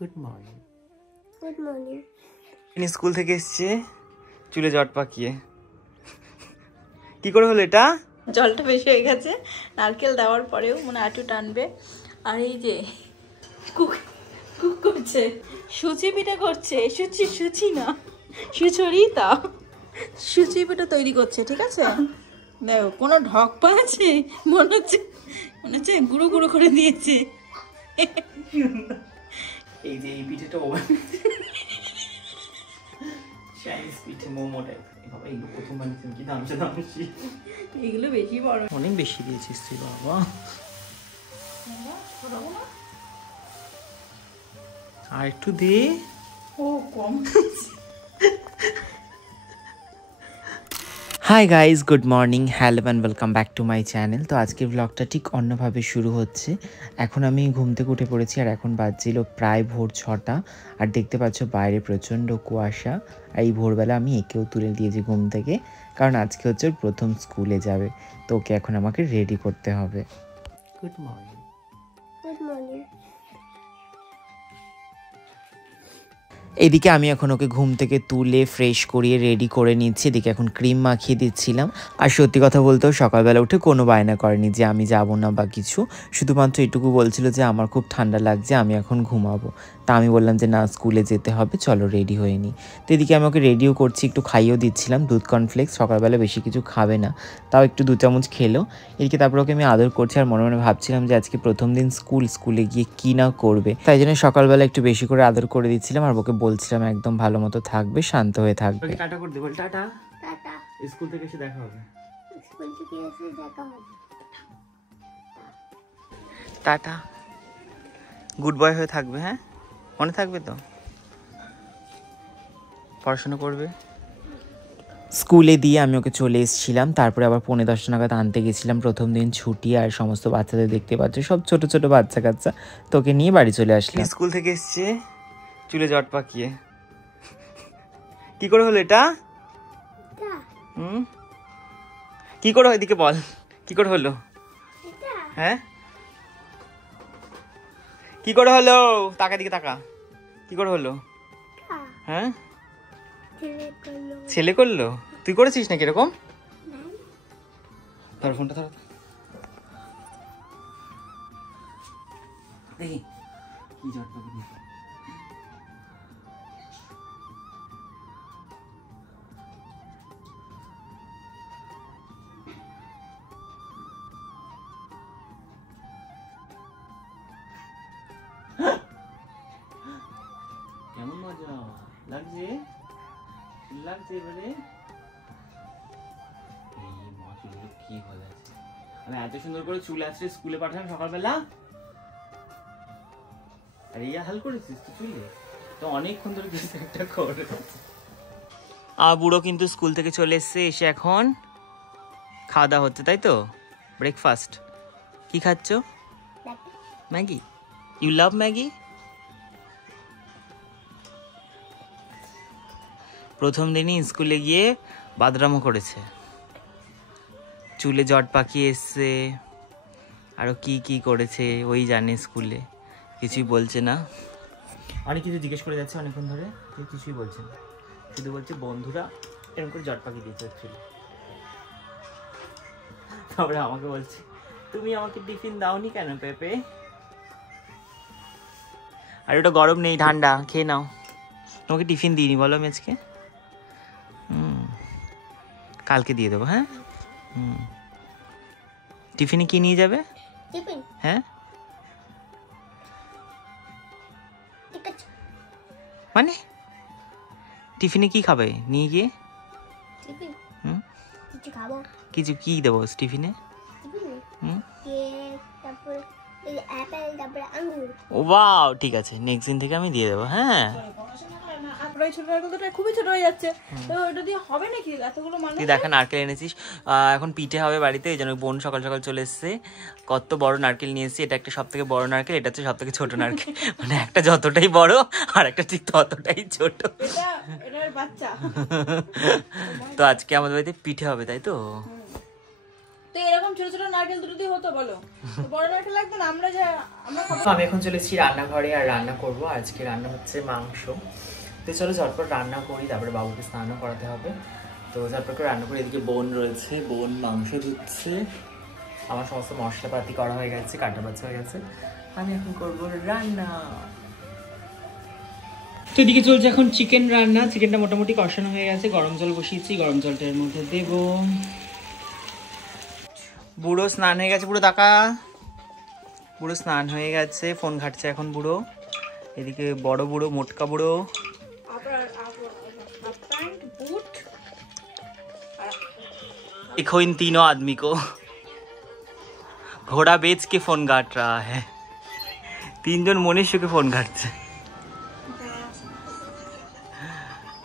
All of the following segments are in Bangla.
Good morning. Good morning. ইনি স্কুল থেকে এসছে চুলে জট পাকিয়ে। কি করে হলো এটা? জলটা বেশি হয়ে গেছে, নারকেল দেওয়ার পরেও মনে আটু টানবে। আর এই যে কুক কুক করছে, সুচি পিঠা করছে। সুচি না, সুচুরি তা সুচি পিঠা তৈরি করছে। ঠিক আছে, দেখো কোনো ঢক পা আছে, মনে হচ্ছে গুঁড়ো গুঁড়ো করে দিয়েছে। এই যে এই পিঠেটা চাইনিজ পিঠে, মোমো টাইপ। বাবা এগুলো প্রথম বানিয়েছেন, কি দাম বেশি, এগুলো বেশি বড়, অনেক বেশি দিয়েছিস তুই বাবা। আর একটু দে। ও কম। Hi guys, good morning, hello and welcome back to my channel. তো আজকের ব্লগটা ঠিক অন্যভাবে শুরু হচ্ছে। এখন আমি ঘুম থেকে উঠে পড়েছি আর এখন বাজছিল প্রায় ভোর 6টা। আর দেখতে পাচ্ছ বাইরে প্রচণ্ড কুয়াশা। আর এই ভোরবেলা আমি একেও তুলে দিয়েছি ঘুম থেকে, কারণ আজকে হচ্ছে ওর প্রথম স্কুলে যাবে। তো ওকে এখন আমাকে রেডি করতে হবে। Good morning. Good morning. এদিকে আমি এখন ওকে ঘুম থেকে তুলে ফ্রেশ করিয়ে রেডি করে নিচ্ছি। এদিকে এখন ক্রিম মাখিয়ে দিচ্ছিলাম। আর সত্যি কথা বলতেও সকালবেলা উঠে কোনো বায়না করেনি যে আমি যাব না বা কিছু, শুধুমাত্র এটুকু বলছিল যে আমার খুব ঠান্ডা লাগছে, আমি এখন ঘুমাবো। তা আমি বললাম যে না, স্কুলে যেতে হবে, চলো রেডি হয়ে নিই। তো এদিকে আমি ওকে রেডিও করছি, একটু খাইয়েও দিচ্ছিলাম দুধ কর্নফ্লেক্স। সকালবেলা বেশি কিছু খাবে না, তাও একটু 2 চামচ খেলো। এদিকে তারপর ওকে আমি আদর করছি আর মনে মনে ভাবছিলাম যে আজকে প্রথম দিন স্কুলে গিয়ে কী না করবে। তাই জন্য সকালবেলা একটু বেশি করে আদর করে দিচ্ছিলাম আর ওকে বলছিলাম একদম ভালো মতো থাকবে, শান্ত হয়ে থাকবে। টাটা করে দে, বল টাটা। টাটা। স্কুল থেকে এসে দেখা হবে। স্কুল থেকে এসে দেখা হবে। টাটা। গুড বয় হয়ে থাকবে, হ্যাঁ? মনে থাকবে তো? পড়াশোনা করবে। স্কুলে দিয়ে আমি ওকে চলে এসেছিলাম। তারপরে আবার 9:45 নাগাদ আনতে গেছিলাম। প্রথম দিন ছুটি আর সমস্ত বাচ্চাদের দেখতে পাচ্ছ, সব ছোট ছোট বাচ্চা কাচ্চা। তোকে নিয়ে বাড়ি চলে আসলাম। স্কুল থেকে এসছে চুলে জট পাকিয়ে। কি করে হলো এটা? কি করে, এদিকে বল, কি করে হলো? হ্যাঁ, কি করে হলো? তাকা, দিকে তাকা। কি করে হলো? হ্যাঁ, ছেলে করলো। তুই করেছিস নাকি এরকম? ধর ফোনটা, ধর। দেখি কি জট পাকিয়ে। কেমন মজা লাগছে? লাগছে এবারে? এই মাছগুলো কি হয়ে আছে? আমি এত সুন্দর করে চুল আছড়ে স্কুলে পাঠালাম সকালবেলা, আর এই হাল করেছিস তুই চুলে? তো অনেকক্ষণ ধরে কিছু একটা করে। আর বুড়ো কিন্তু স্কুল থেকে চলে এসছে, এসে এখন খাওয়া দাওয়া হচ্ছে, তাই তো? ব্রেকফাস্ট কি খাচ্ছ? ম্যাগি। You love Maggi? প্রথম দিনই স্কুলে গিয়ে বাদরামো করেছে, চুলে জট পাকিয়ে এসছে, আরো কি কি করেছে ওই জানে। স্কুলে কিছুই বলছে না, অনেক কিছু জিজ্ঞেস করে যাচ্ছে অনেকক্ষণ ধরে, তুই কিছুই বলছে না, শুধু বলছে বন্ধুরা এরকম করে জট পাকিয়ে দিয়েছে চুলে। তারপরে আমাকে বলছে তুমি আমাকে টিফিন দাওনি কেন পেপে? আর ওটা গরম নেই, ঠান্ডা, খেয়ে নাও। তোমাকে টিফিন দিইনি বলো আমি আজকে? কালকে দিয়ে দেবো। হ্যাঁ, টিফিনে কি নিয়ে যাবে? হ্যাঁ, মানে টিফিনে কি খাবে নিয়ে গিয়ে? কিছু কি দেবো টিফিনে? ওয়াও, ঠিক আছে, নেক্সট দিন থেকে আমি দিয়ে দেবো। হ্যাঁ, খুবই ছোট হয়ে যাচ্ছে, তো ওটা দিয়ে হবে নাকি এতগুলো মানুষ? তুই দেখা নারকেল এনেছিস, এখন পিঠে হবে বাড়িতে, এই জন্য বোন সকাল সকাল চলে এসছে। কত বড় নারকেল নিয়ে এসেছি, এটা একটা সব থেকে বড় নারকেল, এটা হচ্ছে সব থেকে ছোট নারকেল। মানে একটা যতটাই বড় আর একটা ঠিক ততটাই ছোট। এটার বাচ্চা। তো আজকে আমাদের বাড়িতে পিঠে হবে, তাই তো? তো এরকম ছোট ছোট নারকেল দুটো দিয়ে হতো বলো, বড় নারকেল লাগতো না। আমরা আমি এখন চলেছি রান্নাঘরে আর রান্না করব। আজকে রান্না হচ্ছে মাংস। তো চলো ঝটপট রান্না করি, তারপরে বাবুকে স্নানও করাতে হবে। তো ঝটপট করে রান্না করে, এদিকে বোন রয়েছে, বোন মাংস ধুচ্ছে, আমার সমস্ত মশলাপাতি করা হয়ে গেছে, কাটা বাছা হয়ে গেছে, আমি এখন করবো রান্না। তো এদিকে চলছে এখন চিকেন রান্না। চিকেনটা মোটামুটি কষানো হয়ে গেছে, গরম জল বসিয়েছি, গরম জলটা এর মধ্যে দেব। বুড়ো স্নান হয়ে গেছে, বুড়ো টাকা, বুড়ো স্নান হয়ে গেছে, ফোন ঘাটছে এখন বুড়ো। এদিকে বড় বুড়ো, মোটকা বুড়ো, देखो इन तीनों आदमी को घोड़ा बेच के फोन घाट रहा है। তিনজন মনীষকে ফোন ঘাটছে।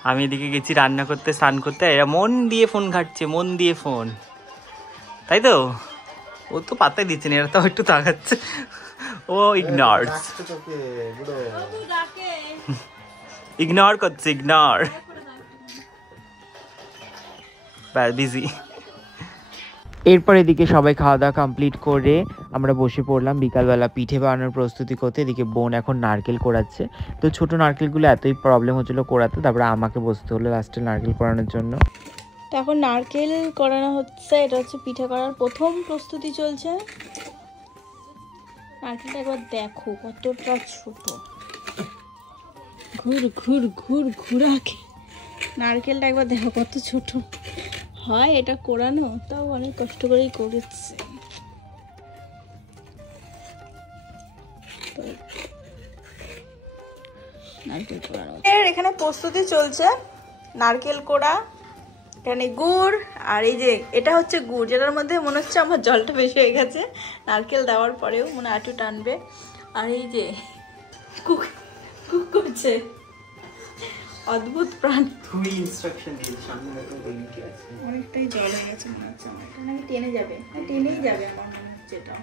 আমি এদিকে গেছি রান্না করতে, স্নান করতে, এরা মন দিয়ে ফোন ঘাটছে, মন দিয়ে ফোন, তাই তো? ও তো পাত্তাই দিচ্ছে না, এরা তো একটু তাকাচ্ছে, ও ইগনোরস, ইগনোর করছে, ইগনোর, বিজি। এরপর এদিকে সবাই খাওয়া দাওয়া কমপ্লিট করে আমরা বসে পড়লাম বিকালবেলা পিঠে বানানোর প্রস্তুতি করতে। এদিকে বোন এখন নারকেল কোড়াচ্ছে। তো ছোট নারকেলগুলো এতই প্রবলেম হচ্ছিলো কোড়াতে, তারপরে আমাকে বসতে হলো লাস্টে নারকেল কোড়ানোর জন্য। তো এখন নারকেল করানো হচ্ছে, এটা হচ্ছে পিঠে করার প্রথম প্রস্তুতি চলছে। নারকেলটা একবার দেখো কতটা ছোট, ঘুর ঘুর ঘুর ঘুরাকে নারকেলটা একবার দেখো কত ছোট হয়। এটা কোরানো তাও অনেক কষ্ট করেই করেছে। নারকেল কোড়ানো এখানে প্রস্তুতি চলছে, নারকেল কোড়া, এখানে গুড়, আর এই যে এটা হচ্ছে গুড়, যেটার মধ্যে মনে হচ্ছে আমার জলটা বেশি হয়ে গেছে নারকেল দেওয়ার পরেও, মনে আটু টানবে। আর এই যে কুক কুক করছে, অদ্ভুত প্রাণ। খুবই ইনস্ট্রাকশন দিয়েছে, সামনে একটা বেলকি আছে, অনেকটাই জল হয়ে গেছে মনে হচ্ছে আমার, এটা নাকি টেনে যাবে, টেনেই যাবে আমার মনে হচ্ছে, এটা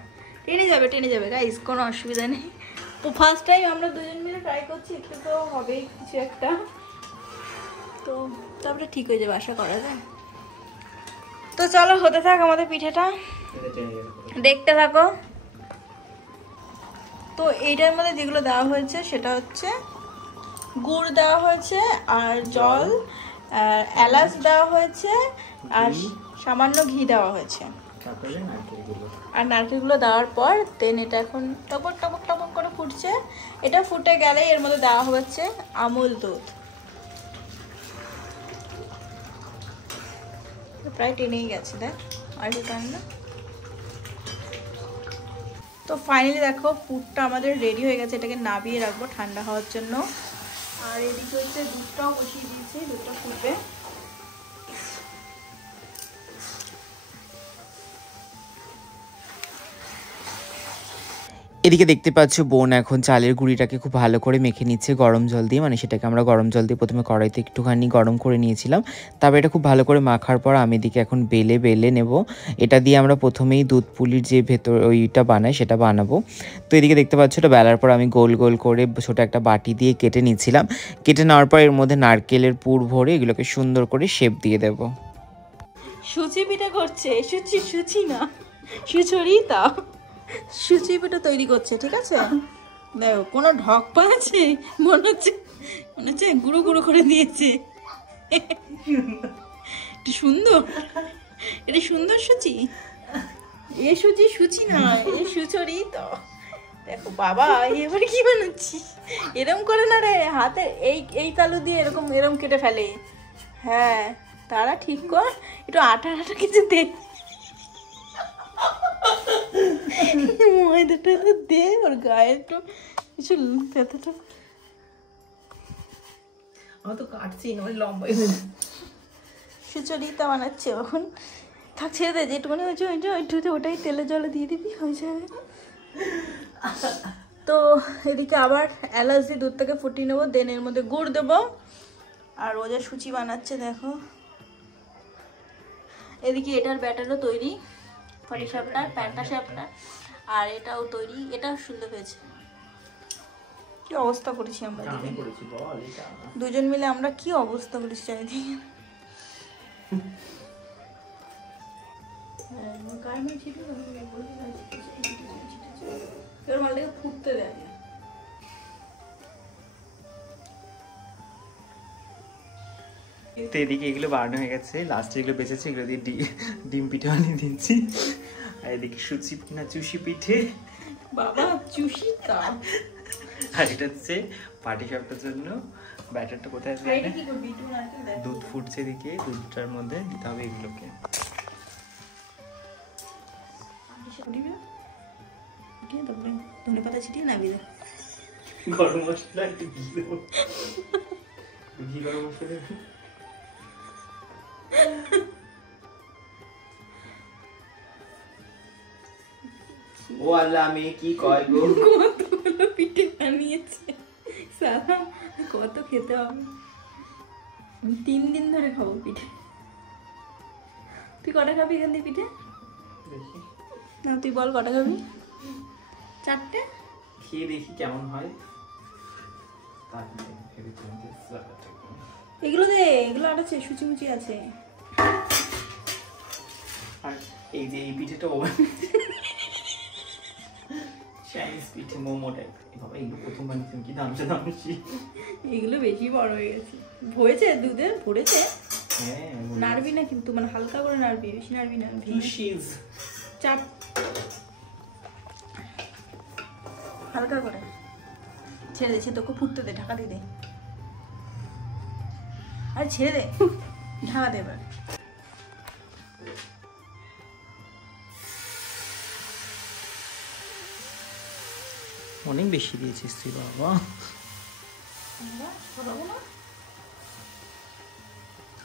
টেনে যাবে গাইস, কোনো অসুবিধা নেই। তো ফার্স্ট টাইম আমরা দুজন মিলে ট্রাই করছি, একটু তো হবেই কিছু একটা, তো তারপরে ঠিক হয়ে যাবে, আশা করা যায়। তো চলো হতে থাক আমাদের পিঠেটা, দেখতে থাকো। তো এইটার মধ্যে যেগুলো দেওয়া হয়েছে সেটা হচ্ছে গুড় দেওয়া হয়েছে, আর জল, এলাচ দেওয়া হয়েছে, আর সামান্য ঘি দেওয়া হয়েছে, আর নারকেলগুলো দেওয়ার পর দেন এটা এখন টপক টপক টপক করে ফুটছে। এটা ফুটে গেলেই এর মধ্যে দেওয়া হচ্ছে আমুল দুধ, প্রায় টেনেই গেছে, দেখ আর একটু টান না। তো ফাইনালি দেখো পুরটা আমাদের রেডি হয়ে গেছে, এটাকে নাবিয়ে রাখবো ঠান্ডা হওয়ার জন্য। আর এদিকে হচ্ছে দুধটাও বসিয়ে দিয়েছি, দুধটা ফুটবে। এদিকে দেখতে পাচ্ছ বোন এখন চালের গুঁড়িটাকে খুব ভালো করে মেখে নিচ্ছে গরম জল দিয়ে, মানে সেটাকে আমরা গরম জল দিয়ে প্রথমে কড়াইতে একটুখানি গরম করে নিয়েছিলাম, তারপর এটা খুব ভালো করে মাখার পর আমি এদিকে এখন বেলে নেব। এটা দিয়ে আমরা প্রথমেই দুধ পুলির যে ভেতর ওইটা বানাই সেটা বানাবো। তো এদিকে দেখতে পাচ্ছ এটা বেলার পর আমি গোল গোল করে ছোটো একটা বাটি দিয়ে কেটে নিচ্ছিলাম। কেটে নেওয়ার পর এর মধ্যে নারকেলের পুর ভরে এগুলোকে সুন্দর করে শেপ দিয়ে দেব। সুচি পিঠা করছে, সুচি না সুচরি, তা সুচি পিঠা তৈরি করছে, ঠিক আছে? দেখো কোনো ঢক পা আছে, মনে হচ্ছে গুঁড়ো গুঁড়ো করে দিয়েছে। এটা সুন্দর, এটা সুন্দর সুচি, এ সুচি না, এ সুচরি। তো দেখো বাবা এবার কি বানাচ্ছিস, এরম করে না রে, হাতে এই তালু দিয়ে এরকম কেটে ফেলে। হ্যাঁ তারা ঠিক কর, একটু আটা কিছু দে, ময়দাটা দে, ওর গায়ে একটু কিছু ব্যথাটা, আমার তো কাটছি না, লম্বা সুচরিতা বানাচ্ছে এখন। থাক ছেড়ে দে, যেটুকুনি হয়েছে ওটাই তেলে জলে দিয়ে দিবি, হয়ে যাবে। তো এদিকে আবার এলাচ দিয়ে দুধটাকে ফুটিয়ে নেবো, দেন এর মধ্যে গুড় দেবো, আর ও যা সুচি বানাচ্ছে দেখো। এদিকে এটার ব্যাটারও তৈরি, ফটি সাপটার প্যান্টা সাপটার, আর এটাও তৈরি, এটাও সুন্দর হয়েছে। কি অবস্থা করেছি আমরা দুজন মিলে, আমরা কি অবস্থা করেছি চারিদিকে। গায়ে ছিটে এবার মালটাকে ফুটতে দেয়। তো এদিকে এগুলো বানানো হয়ে গেছে, লাস্টে এগুলো বেঁচেছে, এগুলো দিয়ে ডিম পিঠে বানিয়ে দিচ্ছি। আর এদিকে সুচি না চুষি পিঠে, বাবা চুষি তা। আর এটা হচ্ছে পাটি সাপটার জন্য ব্যাটারটা কোথায় আছে, দুধ ফুটছে এদিকে, দুধটার মধ্যে দিতে হবে এগুলোকে। ধনে পাতা ছিটিয়ে নামিয়ে দেবো, গরম মশলা একটু ঘি দেবো, ঘি গরম মশলা। ও আল্লাহ, আমি কি কয় গো, কতগুলো পিঠে বানিয়েছে সারা, কত খেতে হবে। আমি 3 দিন ধরে খাবো পিঠে। তুই কটা খাবি এখান থেকে পিঠে? না তুই বল কটা খাবি? 4টে খেয়ে দেখি কেমন হয়। এগুলো দে, এগুলো আর আছে, সুচি মুচি আছে। আর এই যে এই পিঠেটা চাইনিজ পিঠে, মোমো টাইপ। বাবা এগুলো প্রথম বানিয়েছেন, কি দামছে দামছি। এগুলো বেশি বড় হয়ে গেছে, ভরেছে দুধে ভরেছে। হ্যাঁ নাড়বি না কিন্তু, মানে হালকা করে নাড়বি, বেশি নাড়বি না। চাপ হালকা করে ছেড়ে দে, তোকে ফুটতে দে, ঢাকা দিয়ে দে। আরে ছেড়ে দে, ঢাকা দে এবার। অনেক বেশি দিয়েছিস তুই বাবা।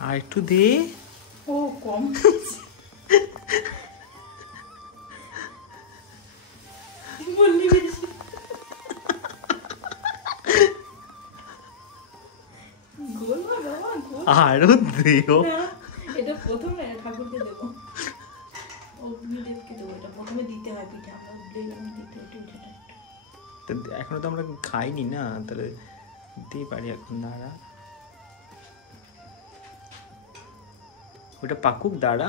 আর একটু দে। ও কম বললি বেশি। গোল বাবা গোল। আরো দিও। এটা প্রথমে ঠাকুরকে দেবো, অগ্নিদেবকে দেবো। এটা প্রথমে দিতে হয় পিঠে, আমরা দিলাম দিতে পিঠাটা। এখনো তো আমরা খাইনি না, তাহলে দিতেই পারি এখন। দাঁড়া, ওটা পাকুক, দাঁড়া।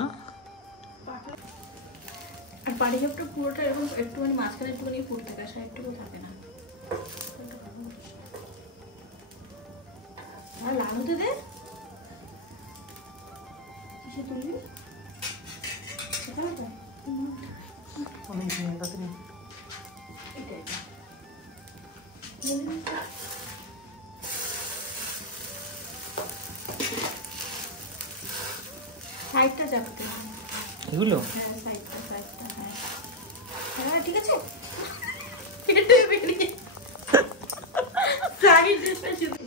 আর পাটিসাপটা পুরোটা এরকম একটুখানি মাঝখানে একটুখানি ফুট থাকে, আর একটুকু থাকে না। আর লাল হতে দে, কিসে তুলবি অনেক মেহনত নেই। সাইডটা চাপতে এগুলো হ্যাঁ, সাইডটা হ্যাঁ হ্যাঁ ঠিক আছে।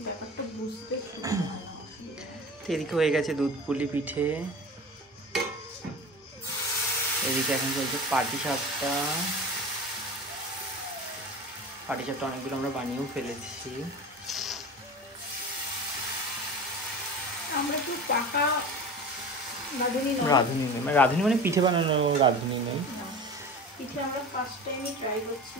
ব্যাপারটা বুঝতে এদিকে হয়ে গেছে দুধ পুলি পিঠে, এদিকে এখন চলছে পাটিসাপটা। পাটিসাপটা অনেকগুলো আমরা বানিয়েও ফেলেছি। আমরা একটু পাকা রাঁধুনি মানে রাঁধুনি মানে পিঠে বানানো রাঁধুনি নেই। পিঠে আমরা ফার্স্ট টাইমই ট্রাই করছি।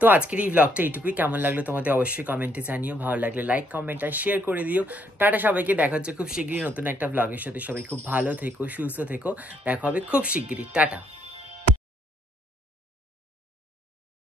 তো আজকের এই ব্লগটা এইটুকুই। কেমন লাগলো তোমাদের অবশ্যই কমেন্টে জানিও, ভালো লাগলে লাইক কমেন্ট আর শেয়ার করে দিও। টাটা সবাইকে, দেখা হচ্ছে খুব শিগগিরই নতুন একটা ব্লগের সাথে। সবাই খুব ভালো থেকো, সুস্থ থেকো, দেখা হবে খুব শিগগিরই। টাটা।